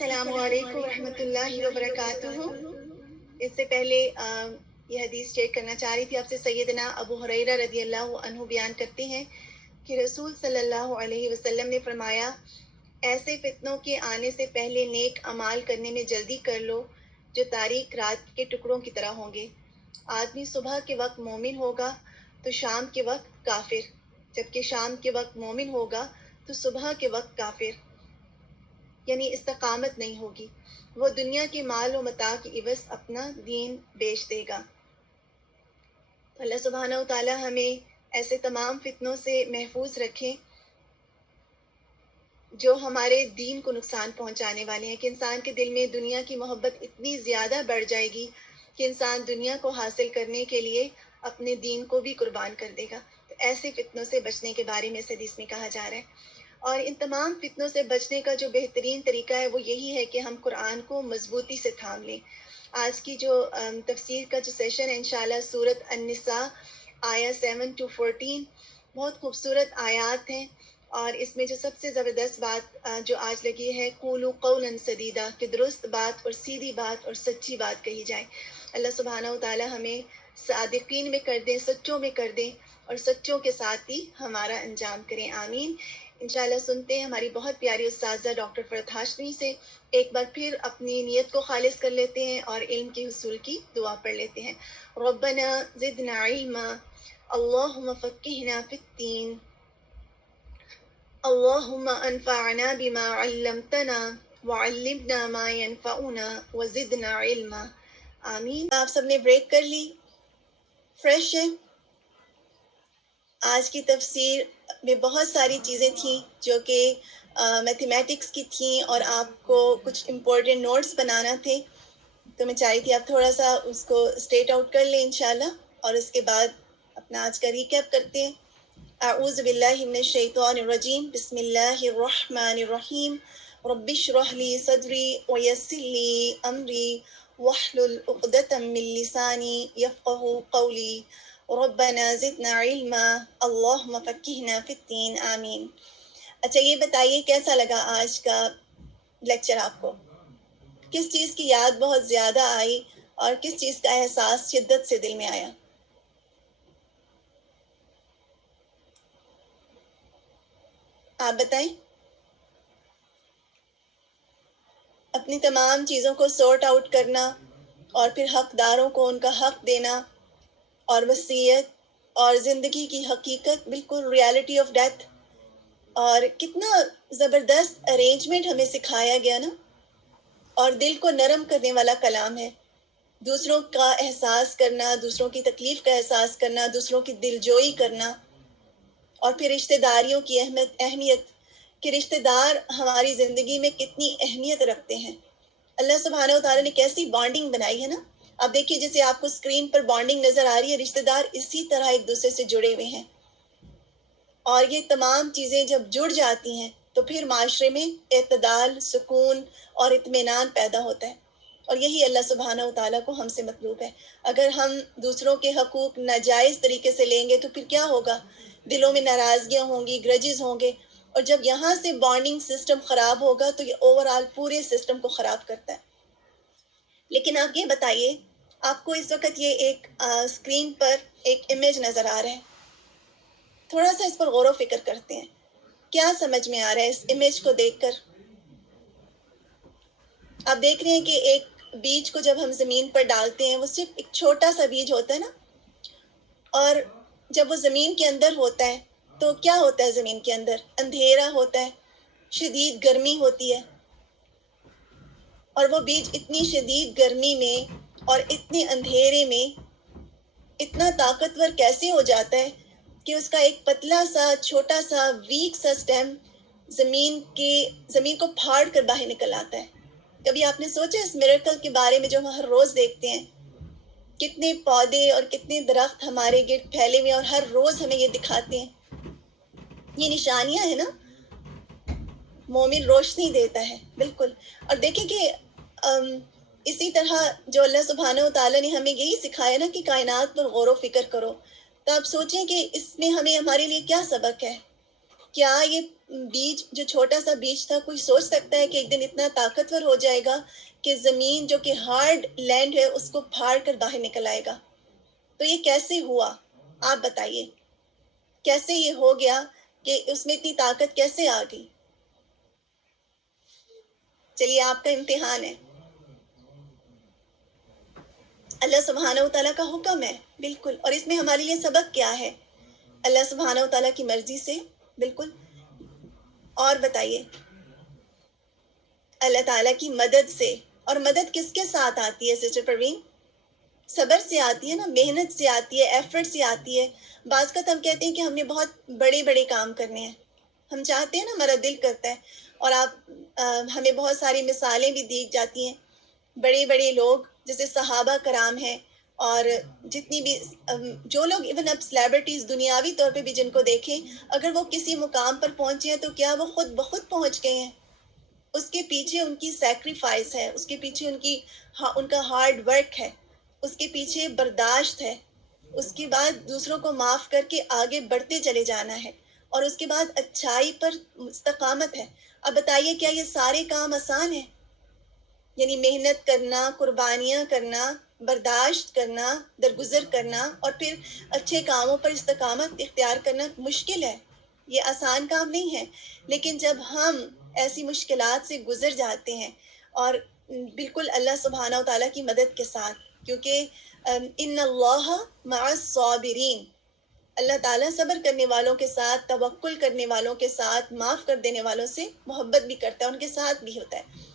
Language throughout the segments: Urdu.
السلام علیکم ورحمۃ اللہ وبرکاتہ۔ اس سے پہلے یہ حدیث شیئر کرنا چاہ رہی تھی آپ سے۔ سیدنا ابو ہریرہ رضی اللہ عنہ بیان کرتے ہیں کہ رسول صلی اللہ علیہ وسلم نے فرمایا، ایسے فتنوں کے آنے سے پہلے نیک اعمال کرنے میں جلدی کر لو جو تاریک رات کے ٹکڑوں کی طرح ہوں گے۔ آدمی صبح کے وقت مومن ہوگا تو شام کے وقت کافر، جبکہ شام کے وقت مومن ہوگا تو صبح کے وقت کافر، یعنی استقامت نہیں ہوگی۔ وہ دنیا کے مال و متاع کی عوض اپنا دین بیچ دے گا۔ اللہ سبحانہ و تعالی ہمیں ایسے تمام فتنوں سے محفوظ رکھیں جو ہمارے دین کو نقصان پہنچانے والے ہیں، کہ انسان کے دل میں دنیا کی محبت اتنی زیادہ بڑھ جائے گی کہ انسان دنیا کو حاصل کرنے کے لیے اپنے دین کو بھی قربان کر دے گا۔ تو ایسے فتنوں سے بچنے کے بارے میں اس حدیث میں کہا جا رہا ہے۔ اور ان تمام فتنوں سے بچنے کا جو بہترین طریقہ ہے وہ یہی ہے کہ ہم قرآن کو مضبوطی سے تھام لیں۔ آج کی جو تفسیر کا جو سیشن ہے انشاءاللہ سورۃ النساء آیا 7 to 14 بہت خوبصورت آیات ہیں، اور اس میں جو سب سے زبردست بات جو آج لگی ہے، قولوا قولا سدیدا، کہ درست بات اور سیدھی بات اور سچی بات کہی جائے۔ اللہ سبحانہ و تعالی ہمیں صادقین میں کر دیں، سچوں میں کر دیں، اور سچوں کے ساتھ ہی ہمارا انجام کریں، آمین۔ انشاءاللہ سنتے ہیں ہماری بہت پیاری استاذہ ڈاکٹر فرحت ہاشمی سے۔ ایک بار پھر اپنی نیت کو خالص کر لیتے ہیں اور علم کے حصول کی دعا پڑھ لیتے ہیں۔ ربنا زدنا علما، اللہم فقہنا فی الدین، اللہم انفعنا بما علمتنا وعلمنا ما ينفعنا وزدنا علما، آمین۔ آپ سب نے بریک کر لی، فریش ہے؟ آج کی تفسیر میں بہت ساری چیزیں تھیں جو کہ میتھمیٹکس کی تھیں، اور آپ کو کچھ امپورٹنٹ نوٹس بنانا تھے، تو میں چاہی تھی آپ تھوڑا سا اس کو اسٹیٹ آؤٹ کر لیں انشاءاللہ، اور اس کے بعد اپنا آج کا ریکیپ کرتے ہیں۔ اعوذ باللہ من الشیطان الرجیم، بسم اللہ الرحمن الرحیم، رب اشرح لی صدری ویسر لی امری واحلل عقدۃ من لسانی یفقہوا قولی، ربنا زدنا علما، اللہم فقہنا فی الدین، آمین۔ اچھا یہ بتائیے کیسا لگا آج کا لیکچر آپ کو؟ کس چیز کی یاد بہت زیادہ آئی اور کس چیز کا احساس شدت سے دل میں آیا؟ آپ بتائیں۔ اپنی تمام چیزوں کو سورٹ آؤٹ کرنا، اور پھر حقداروں کو ان کا حق دینا، اور وصیت اور زندگی کی حقیقت، بالکل ریالٹی آف ڈیتھ، اور کتنا زبردست ارینجمنٹ ہمیں سکھایا گیا نا، اور دل کو نرم کرنے والا کلام ہے۔ دوسروں کا احساس کرنا، دوسروں کی تکلیف کا احساس کرنا، دوسروں کی دلجوئی کرنا، اور پھر رشتہ داریوں کی اہمیت، کہ رشتہ دار ہماری زندگی میں کتنی اہمیت رکھتے ہیں۔ اللہ سبحانہ و تعالیٰ نے کیسی بانڈنگ بنائی ہے نا۔ اب دیکھیے جیسے آپ کو اسکرین پر بانڈنگ نظر آ رہی ہے، رشتہ دار اسی طرح ایک دوسرے سے جڑے ہوئے ہیں، اور یہ تمام چیزیں جب جڑ جاتی ہیں تو پھر معاشرے میں اعتدال، سکون اور اطمینان پیدا ہوتا ہے، اور یہی اللہ سبحانہ و تعالیٰ کو ہم سے مطلوب ہے۔ اگر ہم دوسروں کے حقوق ناجائز طریقے سے لیں گے تو پھر کیا ہوگا؟ دلوں میں ناراضگیاں ہوں گی، گرجز ہوں گے، اور جب یہاں سے بانڈنگ سسٹم خراب ہوگا تو یہ اوورآل پورے سسٹم کو خراب کرتا ہے۔ لیکن آپ یہ بتائیے، آپ کو اس وقت یہ ایک اسکرین پر ایک امیج نظر آ رہا ہے، تھوڑا سا اس پر غور و فکر کرتے ہیں، کیا سمجھ میں آ رہا ہے اس امیج کو دیکھ کر؟ آپ دیکھ رہے ہیں کہ ایک بیج کو جب ہم زمین پر ڈالتے ہیں وہ صرف ایک چھوٹا سا بیج ہوتا ہے نا، اور جب وہ زمین کے اندر ہوتا ہے تو کیا ہوتا ہے؟ زمین کے اندر اندھیرا ہوتا ہے، شدید گرمی ہوتی ہے، اور وہ بیج اتنی شدید گرمی میں اور اتنے اندھیرے میں اتنا طاقتور کیسے ہو جاتا ہے کہ اس کا ایک پتلا سا چھوٹا سا ویک سا سٹیم زمین کو پھاڑ کر باہر نکل آتا ہے۔ کبھی آپ نے سوچا اس میریکل کے بارے میں جو ہم ہر روز دیکھتے ہیں؟ کتنے پودے اور کتنے درخت ہمارے گرد پھیلے ہوئے، اور ہر روز ہمیں یہ دکھاتے ہیں۔ یہ نشانیاں ہیں نا، مومن روشنی دیتا ہے، بالکل۔ اور دیکھیں کہ اسی طرح جو اللہ سبحانہ و تعالیٰ نے ہمیں یہی سکھایا نا کہ کائنات پر غور و فکر کرو، تو آپ سوچیں کہ اس میں ہمیں ہمارے لیے کیا سبق ہے؟ کیا یہ بیج جو چھوٹا سا بیج تھا، کوئی سوچ سکتا ہے کہ ایک دن اتنا طاقتور ہو جائے گا کہ زمین جو کہ ہارڈ لینڈ ہے اس کو پھاڑ کر باہر نکل آئے گا؟ تو یہ کیسے ہوا؟ آپ بتائیے کیسے یہ ہو گیا کہ اس میں اتنی طاقت کیسے آ گئی؟ چلیے آپ کا امتحان ہے. اللہ سبحانہ و تعالیٰ کا حکم ہے بالکل. اور اس میں ہمارے لیے سبق کیا ہے؟ اللہ سبحانہ و تعالیٰ کی مرضی سے بالکل. اور بتائیے اللہ تعالیٰ کی مدد سے. اور مدد کس کے ساتھ آتی ہے سسٹر پروین؟ صبر سے آتی ہے نا، محنت سے آتی ہے، ایفرٹ سے آتی ہے. بعض کا ہم کہتے ہیں کہ ہم نے بہت بڑے بڑے کام کرنے ہیں، ہم چاہتے ہیں نا، ہمارا دل کرتا ہے. اور آپ ہمیں بہت ساری مثالیں بھی دی جاتی ہیں. بڑے بڑے لوگ جیسے صحابہ کرام ہیں، اور جتنی بھی جو لوگ ایون اب سلیبریٹیز دنیاوی طور پہ بھی جن کو دیکھیں، اگر وہ کسی مقام پر پہنچے ہیں تو کیا وہ خود بخود پہنچ گئے ہیں؟ اس کے پیچھے ان کی سیکریفائس ہے، اس کے پیچھے ان کا ہارڈ ورک ہے، اس کے پیچھے برداشت ہے، اس کے بعد دوسروں کو معاف کر کے آگے بڑھتے چلے جانا ہے، اور اس کے بعد اچھائی پر استقامت ہے. اب بتائیے کیا یہ سارے کام آسان ہیں؟ یعنی محنت کرنا، قربانیاں کرنا، برداشت کرنا، درگزر کرنا، اور پھر اچھے کاموں پر استقامت اختیار کرنا مشکل ہے، یہ آسان کام نہیں ہے. لیکن جب ہم ایسی مشکلات سے گزر جاتے ہیں، اور بالکل اللہ سبحانہ و تعالیٰ کی مدد کے ساتھ، کیونکہ ان اللہ مع الصابرین، اللہ تعالیٰ صبر کرنے والوں کے ساتھ، توکل کرنے والوں کے ساتھ، معاف کر دینے والوں سے محبت بھی کرتا ہے، ان کے ساتھ بھی ہوتا ہے.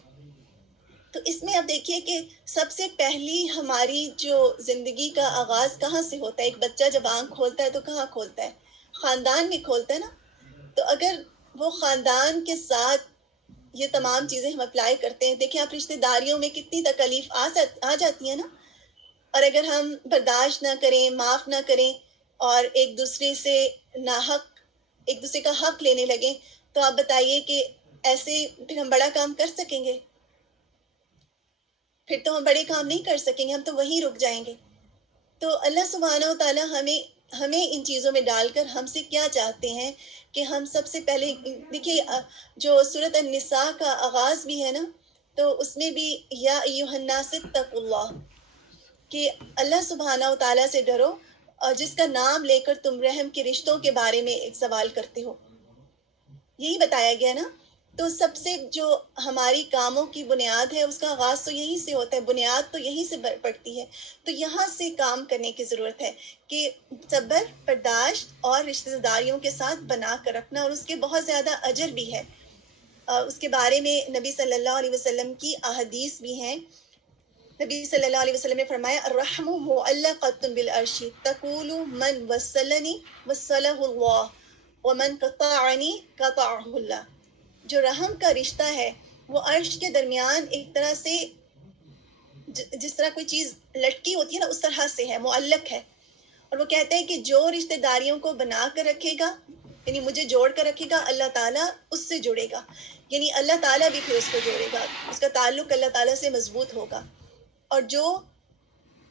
تو اس میں آپ دیکھیے کہ سب سے پہلی ہماری جو زندگی کا آغاز کہاں سے ہوتا ہے؟ ایک بچہ جب آنکھ کھولتا ہے تو کہاں کھولتا ہے؟ خاندان میں کھولتا ہے نا. تو اگر وہ خاندان کے ساتھ یہ تمام چیزیں ہم اپلائی کرتے ہیں، دیکھیں آپ رشتہ داریوں میں کتنی تکلیف آ جاتی ہے نا. اور اگر ہم برداشت نہ کریں، معاف نہ کریں، اور ایک دوسرے سے ناحق ایک دوسرے کا حق لینے لگیں، تو آپ بتائیے کہ ایسے پھر ہم بڑا کام کر سکیں گے؟ پھر تو ہم بڑے کام نہیں کر سکیں گے، ہم تو وہیں رک جائیں گے. تو اللہ سبحانہ و تعالیٰ ہمیں ان چیزوں میں ڈال کر ہم سے کیا چاہتے ہیں کہ ہم سب سے پہلے دیکھیے جو سورۃ النساء کا آغاز بھی ہے نا، تو اس میں بھی یا ایھا الناس اتقوا اللہ، کہ اللہ سبحانہ و تعالیٰ سے ڈرو، اور جس کا نام لے کر تم رحم کے رشتوں کے بارے میں ایک سوال کرتے ہو. یہی بتایا گیا نا. تو سب سے جو ہماری کاموں کی بنیاد ہے اس کا آغاز تو یہیں سے ہوتا ہے، بنیاد تو یہیں سے پڑتی ہے. تو یہاں سے کام کرنے کی ضرورت ہے کہ صبر، برداشت اور رشتہ داریوں کے ساتھ بنا کر رکھنا، اور اس کے بہت زیادہ اجر بھی ہے. اس کے بارے میں نبی صلی اللہ علیہ وسلم کی احادیث بھی ہیں. نبی صلی اللہ علیہ وسلم نے فرمایا الرحم معلقۃ بالعرش تقول من وصلنی وصلہ اللہ ومن قطعنی قطعہ اللہ. جو رحم کا رشتہ ہے وہ عرش کے درمیان ایک طرح سے جس طرح کوئی چیز لٹکی ہوتی ہے نا، اس طرح سے ہے، معلق ہے. اور وہ کہتے ہیں کہ جو رشتہ داریوں کو بنا کر رکھے گا، یعنی مجھے جوڑ کر رکھے گا، اللہ تعالیٰ اس سے جڑے گا. یعنی اللہ تعالیٰ بھی پھر اس کو جوڑے گا، اس کا تعلق اللہ تعالیٰ سے مضبوط ہوگا. اور جو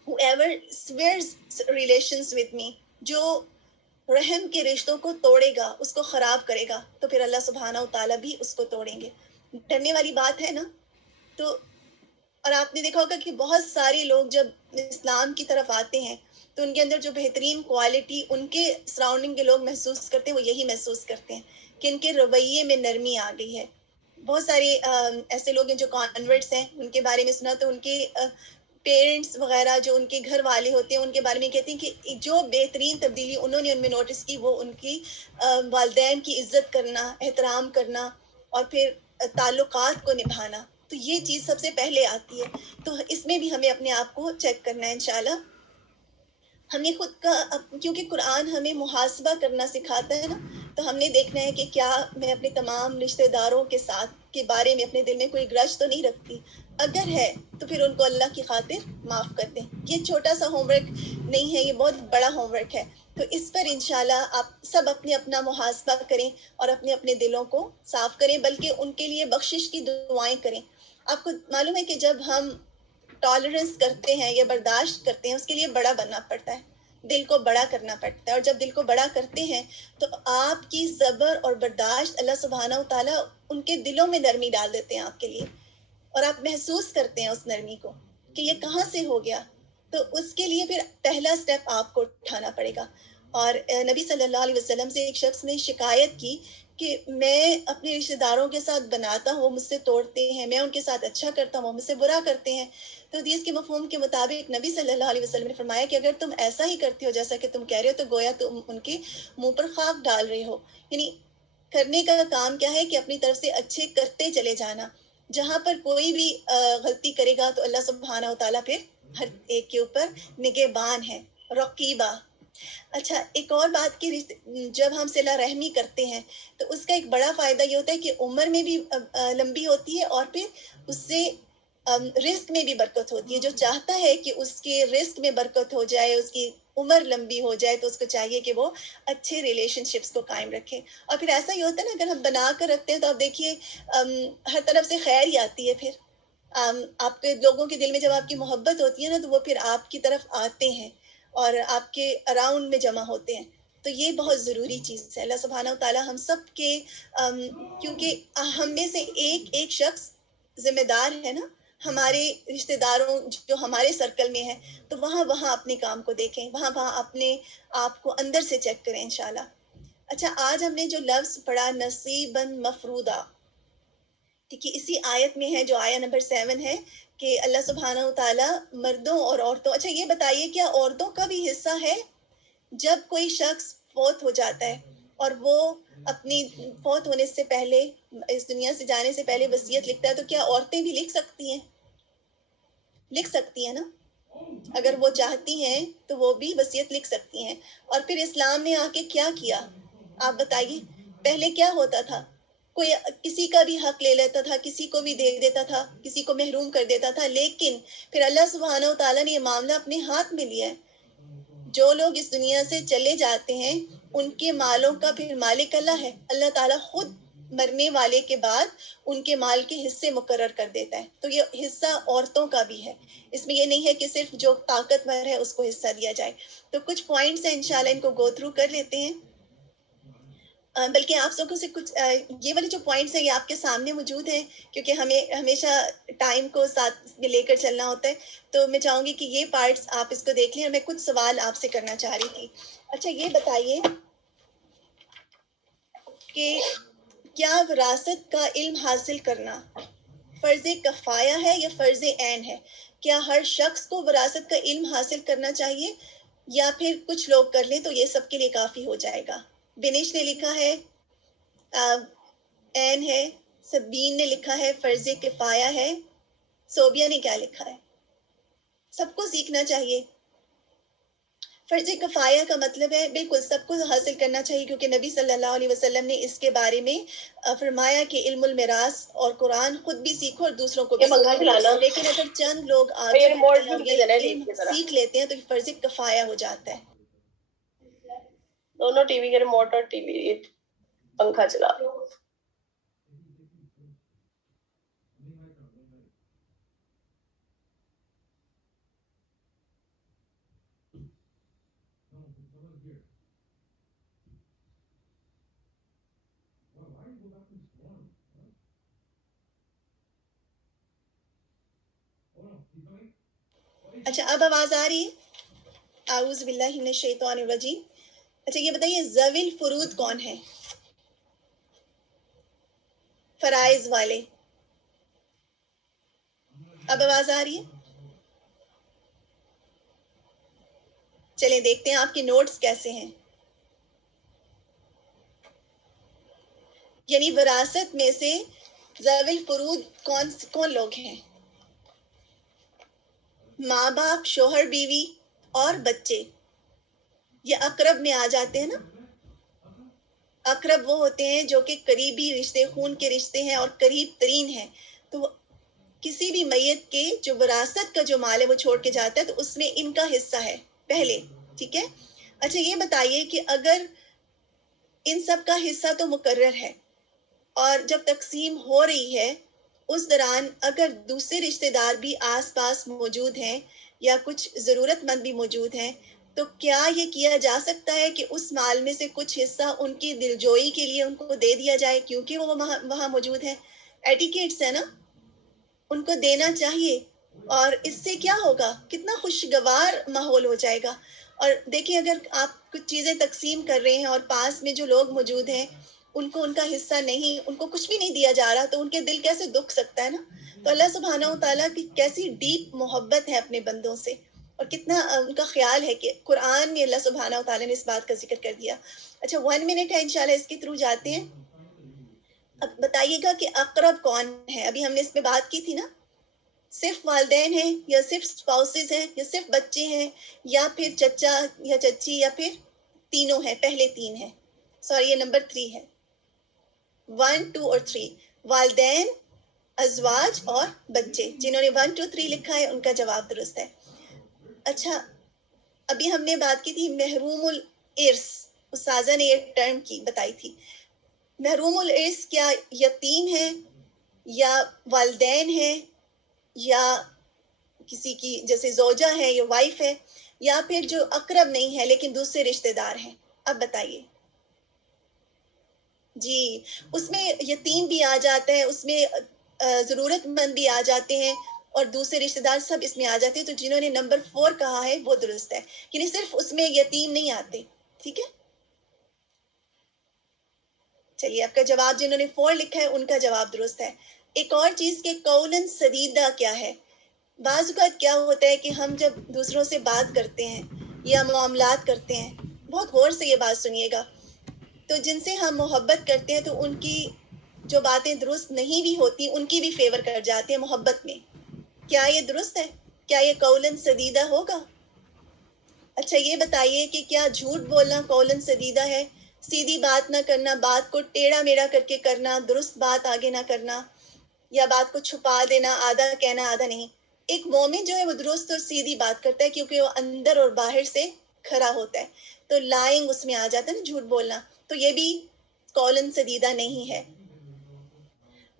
whoever swears relations with me، جو رحم کے رشتوں کو توڑے گا، اس کو خراب کرے گا، تو پھر اللہ سبحانہ و تعالیٰ بھی اس کو توڑیں گے. ڈرنے والی بات ہے نا. تو اور آپ نے دیکھا ہوگا کہ بہت سارے لوگ جب اسلام کی طرف آتے ہیں تو ان کے اندر جو بہترین کوالٹی ان کے سراؤنڈنگ کے لوگ محسوس کرتے ہیں، وہ یہی محسوس کرتے ہیں کہ ان کے رویے میں نرمی آ گئی ہے. بہت سارے ایسے لوگ ہیں جو کانورٹس ہیں، ان کے بارے میں سنا تو ان کے پیرنٹس وغیرہ جو ان کے گھر والے ہوتے ہیں ان کے بارے میں کہتے ہیں کہ جو بہترین تبدیلی انہوں نے ان میں نوٹس کی وہ ان کی والدین کی عزت کرنا، احترام کرنا، اور پھر تعلقات کو نبھانا. تو یہ چیز سب سے پہلے آتی ہے. تو اس میں بھی ہمیں اپنے آپ کو چیک کرنا ہے انشاءاللہ. ہمیں خود کا، کیونکہ قرآن ہمیں محاسبہ کرنا سکھاتا ہے نا، تو ہم نے دیکھنا ہے کہ کیا میں اپنے تمام رشتہ داروں کے ساتھ کے بارے میں اپنے دل میں کوئی گرج تو نہیں رکھتی. اگر ہے تو پھر ان کو اللہ کی خاطر معاف کر دیں. یہ چھوٹا سا ہوم ورک نہیں ہے، یہ بہت بڑا ہوم ورک ہے. تو اس پر انشاءاللہ آپ سب اپنا محاسبہ کریں اور اپنے اپنے دلوں کو صاف کریں، بلکہ ان کے لیے بخشش کی دعائیں کریں. آپ کو معلوم ہے کہ جب ہم ٹالرنس کرتے ہیں یا برداشت کرتے ہیں، اس کے لیے بڑا بننا پڑتا ہے. دل کو بڑا کرنا پڑتا ہے، اور جب دل کو بڑا کرتے ہیں تو آپ کی صبر اور برداشت اللہ سبحانہ و تعالیٰ ان کے دلوں میں نرمی ڈال دیتے ہیں آپ کے لیے، اور آپ محسوس کرتے ہیں اس نرمی کو کہ یہ کہاں سے ہو گیا. تو اس کے لیے پھر پہلا سٹیپ آپ کو اٹھانا پڑے گا. اور نبی صلی اللہ علیہ وسلم سے ایک شخص نے شکایت کی کہ میں اپنے رشتہ داروں کے ساتھ بناتا ہوں، وہ مجھ سے توڑتے ہیں، میں ان کے ساتھ اچھا کرتا ہوں، وہ مجھ سے برا کرتے ہیں. تو حدیث کے مفہوم کے مطابق نبی صلی اللہ علیہ وسلم نے فرمایا کہ اگر تم ایسا ہی کرتے ہو جیسا کہ تم کہہ رہے ہو تو گویا تم ان کے منہ پر خاک ڈال رہے ہو. یعنی کرنے کا کام کیا ہے کہ اپنی طرف سے اچھے کرتے چلے جانا. جہاں پر کوئی بھی غلطی کرے گا تو اللہ سبحانہ و تعالیٰ پھر ہر ایک کے اوپر نگہبان ہے، رقیبہ. اچھا، ایک اور بات کی، جب ہم صلہ رحمی کرتے ہیں تو اس کا ایک بڑا فائدہ یہ ہوتا ہے کہ عمر میں بھی لمبی ہوتی ہے، اور پھر اس سے رزق میں بھی برکت ہوتی ہے. جو چاہتا ہے کہ اس کے رزق میں برکت ہو جائے، اس کی عمر لمبی ہو جائے، تو اس کو چاہیے کہ وہ اچھے ریلیشن شپس کو قائم رکھے. اور پھر ایسا ہی ہوتا ہے نا، اگر ہم بنا کر رکھتے ہیں تو آپ دیکھیے ہر طرف سے خیر ہی آتی ہے. پھر آپ کے لوگوں کے دل میں جب آپ کی محبت ہوتی ہے نا، تو وہ پھر آپ کی طرف آتے ہیں اور آپ کے اراؤنڈ میں جمع ہوتے ہیں. تو یہ بہت ضروری چیز ہے. اللہ سبحانہ و تعالیٰ ہم سب کے کیونکہ ہم میں سے ایک ایک شخص ذمہ دار ہے نا، ہمارے رشتہ داروں جو ہمارے سرکل میں ہیں، تو وہاں وہاں اپنے کام کو دیکھیں، وہاں وہاں اپنے آپ کو اندر سے چیک کریں انشاءاللہ. اچھا، آج ہم نے جو لفظ پڑھا نصیباً مفروضہ، ٹھیک ہے، اسی آیت میں ہے جو آیت نمبر 7 ہے کہ اللہ سبحانہ و تعالیٰ مردوں اور عورتوں. اچھا یہ بتائیے، کیا عورتوں کا بھی حصہ ہے؟ جب کوئی شخص فوت ہو جاتا ہے اور وہ اپنی فوت ہونے سے پہلے، اس دنیا سے جانے سے پہلے وصیت لکھتا ہے، تو کیا عورتیں بھی لکھ سکتی ہیں؟ لکھ سکتی ہیں نا، اگر وہ چاہتی ہیں تو وہ بھی وصیت لکھ سکتی ہیں. اور پھر اسلام نے آ کے کیا کیا آپ بتائیے. پہلے کیا ہوتا تھا؟ کوئی کسی کا بھی حق لے لیتا تھا، کسی کو بھی دے دیتا تھا، کسی کو محروم کر دیتا تھا. لیکن پھر اللہ سبحانہ و تعالیٰ نے یہ معاملہ اپنے ہاتھ میں لیا ہے. جو لوگ اس دنیا سے چلے جاتے ہیں ان کے مالوں کا پھر مالک اللہ ہے. اللہ تعالیٰ خود مرنے والے کے بعد ان کے مال کے حصے مقرر کر دیتا ہے. تو یہ حصہ عورتوں کا بھی ہے. اس میں یہ نہیں ہے کہ صرف جو طاقتور ہے اس کو حصہ دیا جائے. تو کچھ پوائنٹس ہیں، انشاءاللہ ان کو گو تھرو کر لیتے ہیں. بلکہ آپ سب کو سے کچھ یہ والے جو پوائنٹس ہیں یہ آپ کے سامنے موجود ہیں، کیونکہ ہمیں ہمیشہ ٹائم کو ساتھ میں لے کر چلنا ہوتا ہے. تو میں چاہوں گی کہ یہ پارٹس آپ اس کو دیکھ لیں، اور میں کچھ سوال آپ سے کرنا چاہ رہی تھی. اچھا یہ بتائیے کہ کیا وراثت کا علم حاصل کرنا فرض کفایہ ہے یا فرض عین ہے؟ کیا ہر شخص کو وراثت کا علم حاصل کرنا چاہیے، یا پھر کچھ لوگ کر لیں تو یہ سب کے لیے کافی ہو جائے گا؟ بنیش نے لکھا ہے عین ہے، سبین نے لکھا ہے فرض کفایہ ہے، صوبیہ نے کیا لکھا ہے؟ سب کو سیکھنا چاہیے. فرض کفایہ کا مطلب ہے بالکل سب کو حاصل کرنا چاہیے، کیونکہ نبی صلی اللہ علیہ وسلم نے اس کے بارے میں فرمایا کہ علم المراث اور قرآن خود بھی سیکھو اور دوسروں کو بھی سکھاؤ. لیکن اگر چند لوگ آگے علم سیکھ لیتے ہیں تو فرض کفایہ ہو جاتا ہے. دونوں ٹی وی کے ریموٹ اور ٹی وی پنکھا چلا. اچھا اب آواز آ رہی ہے؟ اعوذ باللہ من الشیطان الرجیم. اچھا یہ بتائیے ذوی الفروض کون ہے؟ فرائض والے. اب آواز آ رہی ہے؟ چلیں دیکھتے ہیں آپ کے نوٹس کیسے ہیں. یعنی وراثت میں سے ذوی الفروض کون لوگ ہیں؟ ماں باپ، شوہر بیوی اور بچے. یہ اقرب میں آ جاتے ہیں نا. اقرب وہ ہوتے ہیں جو کہ قریبی رشتے، خون کے رشتے ہیں اور قریب ترین ہیں. تو کسی بھی میت کے جو وراثت کا جو مال ہے وہ چھوڑ کے جاتا ہے تو اس میں ان کا حصہ ہے پہلے. ٹھیک ہے. اچھا یہ بتائیے کہ اگر ان سب کا حصہ تو مقرر ہے اور جب تقسیم ہو رہی ہے اس دوران اگر دوسرے رشتہ دار بھی آس پاس موجود ہیں یا کچھ ضرورت مند بھی موجود ہیں تو کیا یہ کیا جا سکتا ہے کہ اس مال میں سے کچھ حصہ ان کی دلجوئی کے لیے ان کو دے دیا جائے کیونکہ وہ وہاں موجود ہیں؟ ایٹیکیٹس ہے نا، ان کو دینا چاہیے. اور اس سے کیا ہوگا، کتنا خوشگوار ماحول ہو جائے گا. اور دیکھیں اگر آپ کچھ چیزیں تقسیم کر رہے ہیں اور پاس میں جو لوگ موجود ہیں ان کو ان کا حصہ نہیں، ان کو کچھ بھی نہیں دیا جا رہا، تو ان کے دل کیسے دکھ سکتا ہے نا. تو اللہ سبحانہ و تعالیٰ کی کیسی ڈیپ محبت ہے اپنے بندوں سے، اور کتنا ان کا خیال ہے کہ قرآن میں اللہ سبحانہ و تعالیٰ نے اس بات کا ذکر کر دیا. اچھا 1 منٹ ہے انشاءاللہ، اس کے تھرو جاتے ہیں. اب بتائیے گا کہ اقرب کون ہے. ابھی ہم نے اس پہ بات کی تھی نا، صرف والدین ہیں یا صرف اسپاؤسز ہیں یا صرف بچے ہیں یا پھر چچا یا چچی یا پھر تینوں ہیں، پہلے 3 ہیں. سوری یہ نمبر 3 ہے. 1 2 اور 3، والدین، ازواج اور بچے. جنہوں نے 1 2 3 لکھا ہے ان کا جواب درست ہے. اچھا ابھی ہم نے بات کی تھی محروم الارث، استاذہ نے یہ ٹرم کی بتائی تھی. محروم الارث کیا یتیم ہے یا والدین ہے یا کسی کی جیسے زوجہ ہے یا وائف ہے، یا پھر جو اقرب نہیں ہے لیکن دوسرے رشتہ دار ہیں؟ اب بتائیے. جی اس میں یتیم بھی آ جاتا ہے، اس میں ضرورت مند بھی آ جاتے ہیں اور دوسرے رشتہ دار سب اس میں آ جاتے ہیں. تو جنہوں نے نمبر 4 کہا ہے وہ درست ہے، یعنی صرف اس میں یتیم نہیں آتے. ٹھیک ہے، چلیے آپ کا جواب جنہوں نے 4 لکھا ہے ان کا جواب درست ہے. ایک اور چیز کہ قولاً سدیدہ کیا ہے. بعض اوقات کیا ہوتا ہے کہ ہم جب دوسروں سے بات کرتے ہیں یا معاملات کرتے ہیں، بہت غور سے یہ بات سنیے گا، تو جن سے ہم محبت کرتے ہیں تو ان کی جو باتیں درست نہیں بھی ہوتی ان کی بھی فیور کر جاتے ہیں محبت میں. کیا یہ درست ہے؟ کیا یہ قولاً سدیدہ ہوگا؟ اچھا یہ بتائیے کہ کیا جھوٹ بولنا قولاً سدیدہ ہے؟ سیدھی بات نہ کرنا، بات کو ٹیڑھا میڑھا کر کے کرنا، درست بات آگے نہ کرنا، یا بات کو چھپا دینا، آدھا کہنا آدھا نہیں. ایک مومن جو ہے وہ درست اور سیدھی بات کرتا ہے کیونکہ وہ اندر اور باہر سے کھرا ہوتا ہے. تو لائنگ اس میں آ جاتا ہے نا، جھوٹ بولنا، تو یہ بھی قولاً سدیدہ نہیں ہے.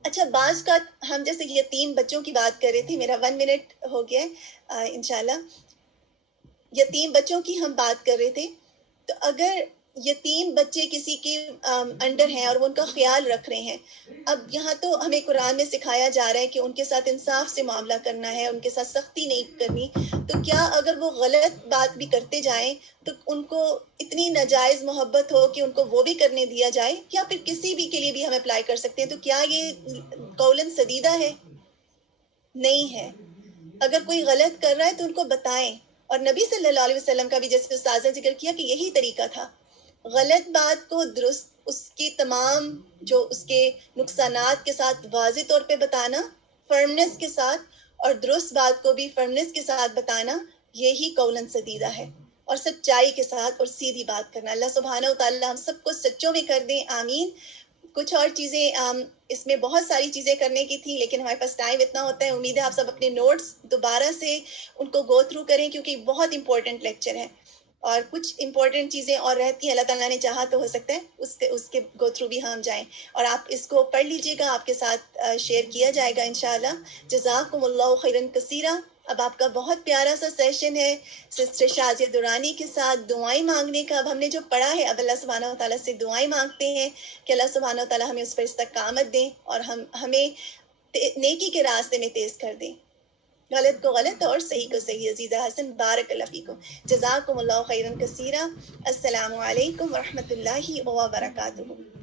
اچھا بعض کا ہم جیسے یتیم بچوں کی بات کر رہے تھے، میرا 1 منٹ ہو گیا ہے انشاءاللہ. یتیم بچوں کی ہم بات کر رہے تھے، تو اگر یتیم بچے کسی کے انڈر ہیں اور وہ ان کا خیال رکھ رہے ہیں، اب یہاں تو ہمیں قرآن میں سکھایا جا رہا ہے کہ ان کے ساتھ انصاف سے معاملہ کرنا ہے، ان کے ساتھ سختی نہیں کرنی. تو کیا اگر وہ غلط بات بھی کرتے جائیں تو ان کو اتنی ناجائز محبت ہو کہ ان کو وہ بھی کرنے دیا جائے، یا پھر کسی بھی کے لیے بھی ہم اپلائی کر سکتے ہیں؟ تو کیا یہ قولاً سدیدہ ہے؟ نہیں ہے. اگر کوئی غلط کر رہا ہے تو ان کو بتائیں. اور نبی صلی اللہ علیہ وسلم کا بھی جیسے استاذ نے ذکر کیا کہ یہی طریقہ تھا، غلط بات کو درست، اس کی تمام جو اس کے نقصانات کے ساتھ واضح طور پہ بتانا فرمنس کے ساتھ، اور درست بات کو بھی فرمنس کے ساتھ بتانا، یہی قولاً سدیدہ ہے. اور سچائی کے ساتھ اور سیدھی بات کرنا. اللہ سبحانہ و تعالی ہم سب کو سچوں میں کر دیں، آمین. کچھ اور چیزیں اس میں بہت ساری چیزیں کرنے کی تھی لیکن ہمارے پاس ٹائم اتنا ہوتا ہے. امید ہے آپ سب اپنے نوٹس دوبارہ سے ان کو گو تھرو کریں کیونکہ بہت امپورٹنٹ لیکچر ہے، اور کچھ امپورٹنٹ چیزیں اور رہتی ہیں، اللہ تعالیٰ نے چاہا تو ہو سکتا ہے اس کے گو تھرو بھی ہم جائیں. اور آپ اس کو پڑھ لیجئے گا، آپ کے ساتھ شیئر کیا جائے گا انشاءاللہ. جزاکم اللہ خیراً کثیرا. اب آپ کا بہت پیارا سا سیشن ہے سسٹر شازیہ دورانی کے ساتھ دعائیں مانگنے کا. اب ہم نے جو پڑھا ہے اب اللہ سبحانہ و تعالیٰ سے دعائیں مانگتے ہیں کہ اللہ سبحانہ و تعالیٰ ہمیں اس پر استقامت دیں اور ہمیں نیکی کے راستے میں تیز کر دیں، غلط کو غلط اور صحیح کو صحیح. عزیزہ حسن بارک اللہ فیکم. جزاکم اللہ خیراً کثیرا. السلام علیکم ورحمۃ اللہ وبرکاتہ.